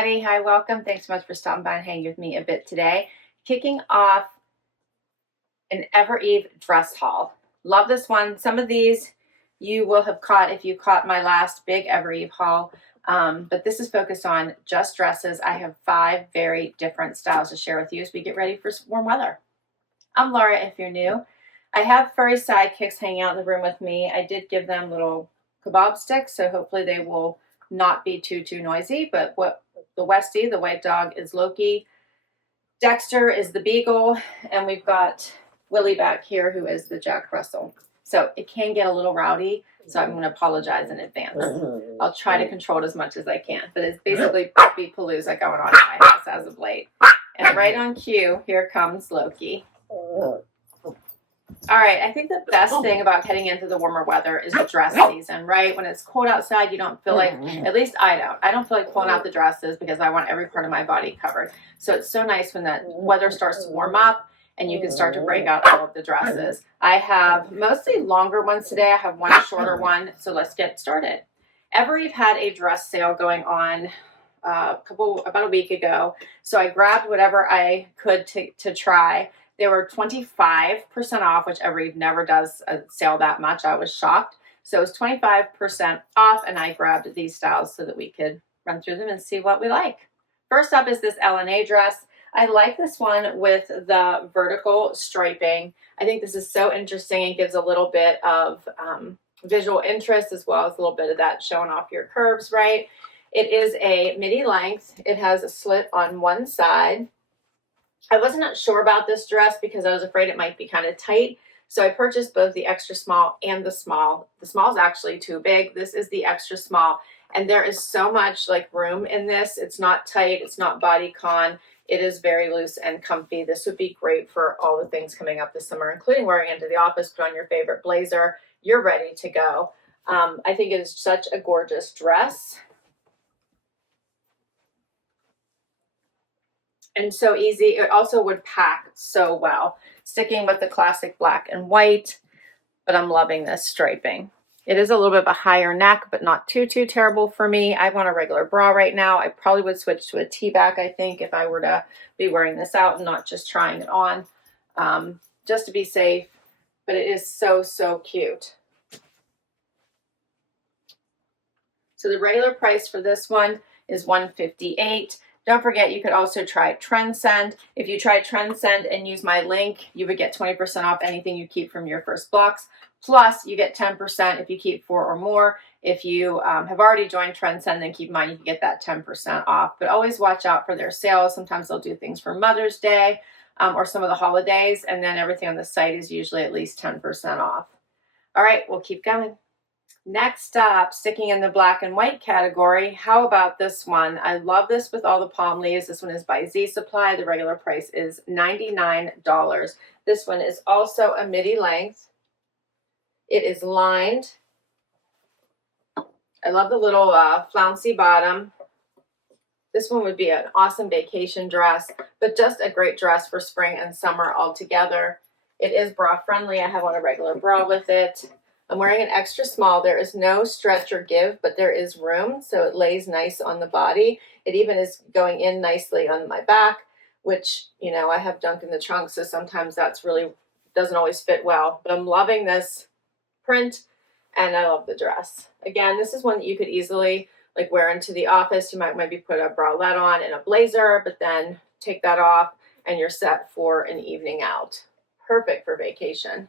everybody. Hi, welcome. Thanks so much for stopping by and hanging with me a bit today. Kicking off an Evereve dress haul. Love this one. Some of these you will have caught if you caught my last big Evereve haul, but this is focused on just dresses. I have 5 very different styles to share with you as we get ready for warm weather. I'm Laura if you're new. I have furry sidekicks hanging out in the room with me. I did give them little kebab sticks, so hopefully they will not be too noisy. But what the Westie, the white dog, is Loki. Dexter is the beagle, and we've got Willie back here, who is the Jack Russell. So it can get a little rowdy, so I'm going to apologize in advance. I'll try to control it as much as I can, but it's basically puppy palooza going on in my house as of late. And right on cue, here comes Loki. All right, I think the best thing about heading into the warmer weather is dress season, right? When it's cold outside, you don't feel like, at least I don't feel like pulling out the dresses because I want every part of my body covered. So it's so nice when that weather starts to warm up and you can start to break out all of the dresses. I have mostly longer ones today. I have one shorter one, so let's get started. Evereve had a dress sale going on about a week ago, so I grabbed whatever I could to try. They were 25% off, which Evereve never does a sale that much. I was shocked. So it was 25% off, and I grabbed these styles so that we could run through them and see what we like. First up is this LNA dress. I like this one with the vertical striping. I think this is so interesting. It gives a little bit of visual interest as well as a little bit of that showing off your curves, right? It is a midi length. It has a slit on one side. I wasn't sure about this dress because I was afraid it might be kind of tight. So I purchased both the extra small and the small. The small is actually too big. This is the extra small. And there is so much like room in this. It's not tight. It's not bodycon. It is very loose and comfy. This would be great for all the things coming up this summer, including wearing into the office. Put on your favorite blazer. You're ready to go. I think it is such a gorgeous dress. And so easy. It also would pack so well. Sticking with the classic black and white, but I'm loving this striping. It is a little bit of a higher neck, but not too terrible for me. I want a regular bra right now. I probably would switch to a T-back, I think, if I were to be wearing this out and not just trying it on, just to be safe. But it is so cute. So the regular price for this one is $158. Don't forget, you could also try Trendsend. If you try Trendsend and use my link, you would get 20% off anything you keep from your first box. Plus, you get 10% if you keep 4 or more. If you have already joined Trendsend, then keep in mind you can get that 10% off. But always watch out for their sales. Sometimes they'll do things for Mother's Day or some of the holidays, and then everything on the site is usually at least 10% off. All right, we'll keep going. Next up, sticking in the black and white category, how about this one? I love this with all the palm leaves. This one is by Z Supply. The regular price is $99. This one is also a midi length. It is lined. I love the little flouncy bottom. This one would be an awesome vacation dress, but just a great dress for spring and summer all together. It is bra friendly. I have on a regular bra with it. I'm wearing an extra small. There is no stretch or give, but there is room, so it lays nice on the body. It even is going in nicely on my back, which, you know, I have junk in the trunk, so sometimes that's really doesn't always fit well. But I'm loving this print, and I love the dress. Again, this is one that you could easily like wear into the office. You might maybe put a bralette on and a blazer, but then take that off, and you're set for an evening out. Perfect for vacation.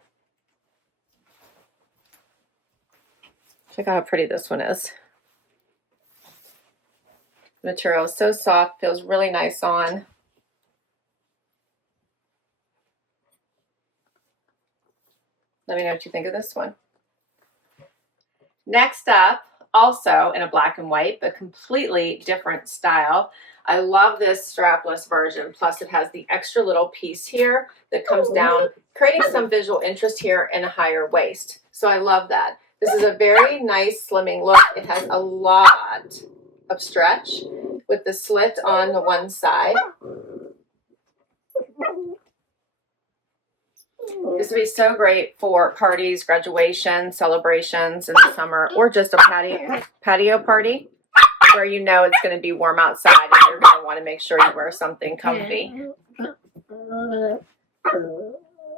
Check out how pretty this one is. The material is so soft, feels really nice on. Let me know what you think of this one. Next up, also in a black and white, but completely different style. I love this strapless version. Plus it has the extra little piece here that comes down, creating some visual interest here and a higher waist. So I love that. This is a very nice slimming look. It has a lot of stretch with the slit on the one side. This would be so great for parties, graduation, celebrations in the summer, or just a patio party where you know it's going to be warm outside and you're going to want to make sure you wear something comfy.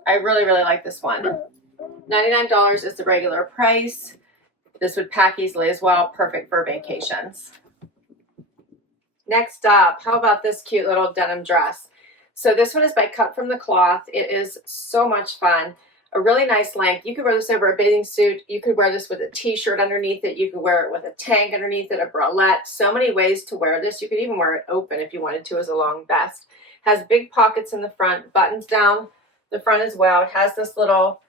I really, really like this one. $99 is the regular price. This would pack easily as well. Perfect for vacations. Next up, how about this cute little denim dress? So this one is by Cut From The Cloth. It is so much fun. A really nice length. You could wear this over a bathing suit. You could wear this with a t-shirt underneath it. You could wear it with a tank underneath it, a bralette. So many ways to wear this. You could even wear it open if you wanted to as a long vest. Has big pockets in the front, buttons down the front as well. It has this little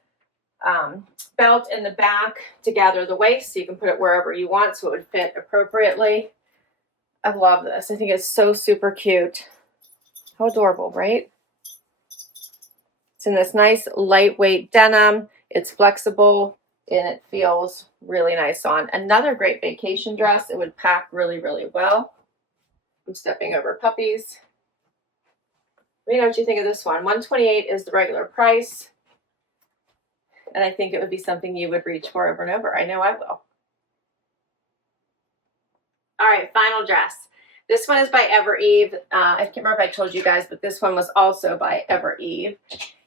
belt in the back to gather the waist, so you can put it wherever you want so it would fit appropriately. I love this. I think it's so super cute. How adorable, right? It's in this nice lightweight denim. It's flexible and it feels really nice on. Another great vacation dress. It would pack really, really well. I'm stepping over puppies. Let me know what you think of this one. $128 is the regular price. And I think it would be something you would reach for over and over. I know I will. All right, final dress. This one is by Evereve. I can't remember if I told you guys, but this one was also by Evereve.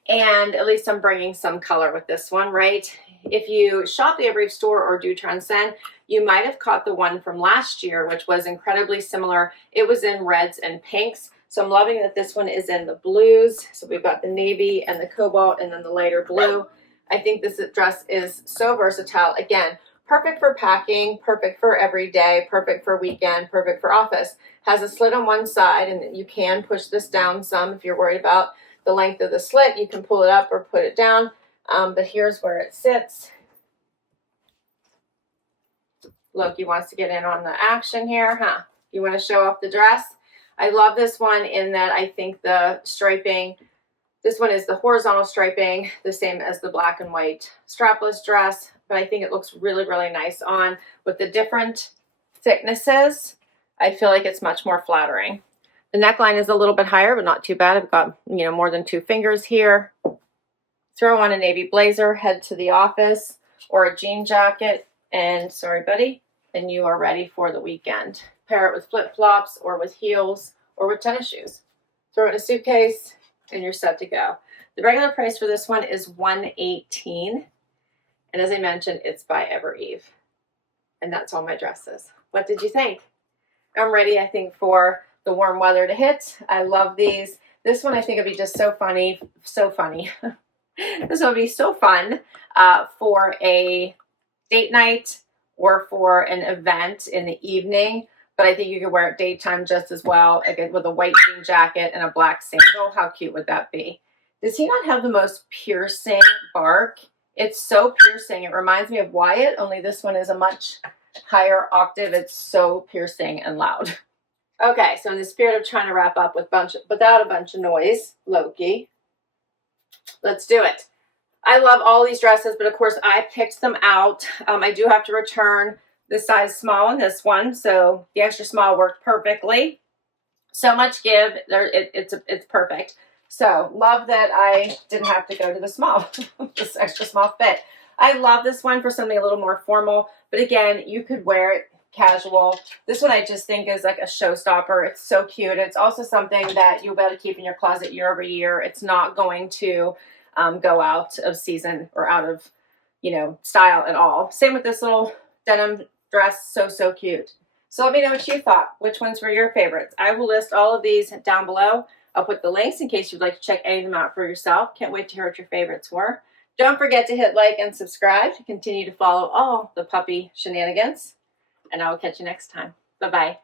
And at least I'm bringing some color with this one, right? If you shop the Evereve store or do Transcend, you might have caught the one from last year, which was incredibly similar. It was in reds and pinks. So I'm loving that this one is in the blues. So we've got the navy and the cobalt and then the lighter blue. I think this dress is so versatile. Again, perfect for packing, perfect for every day, perfect for weekend, perfect for office. Has a slit on one side, and you can push this down some if you're worried about the length of the slit. You can pull it up or put it down, but here's where it sits. Look, he wants to get in on the action here, huh? You want to show off the dress? I love this one in that I think the striping, this one is the horizontal striping, the same as the black and white strapless dress, but I think it looks really, really nice on. With the different thicknesses, I feel like it's much more flattering. The neckline is a little bit higher, but not too bad. I've got, more than 2 fingers here. Throw on a navy blazer, head to the office, or a jean jacket, and sorry, buddy, and you are ready for the weekend. Pair it with flip-flops or with heels or with tennis shoes. Throw it in a suitcase, and you're set to go. The regular price for this one is $118, and as I mentioned, it's by Evereve. And that's all my dresses. What did you think? I'm ready, I think, for the warm weather to hit. I love these. This one I think would be just so funny. This would be so fun for a date night or for an event in the evening. But I think you could wear it daytime just as well, again, with a white jean jacket and a black sandal. How cute would that be? Does he not have the most piercing bark? It's so piercing. It reminds me of Wyatt, only this one is a much higher octave. It's so piercing and loud. Okay, so in the spirit of trying to wrap up without a bunch of noise, Loki, let's do it. I love all these dresses, but of course I picked them out. I do have to return the size small in this one, so the extra small worked perfectly. So much give, it's perfect. So love that I didn't have to go to the small, this extra small fit. I love this one for something a little more formal, but again, you could wear it casual. This one I just think is like a showstopper. It's so cute. It's also something that you'll be able to keep in your closet year over year. It's not going to go out of season or out of, style at all. Same with this little denim dress. So cute. So let me know what you thought. Which ones were your favorites? I will list all of these down below. I'll put the links in case you'd like to check any of them out for yourself. Can't wait to hear what your favorites were. Don't forget to hit like and subscribe to continue to follow all the puppy shenanigans. And I will catch you next time. Bye-bye.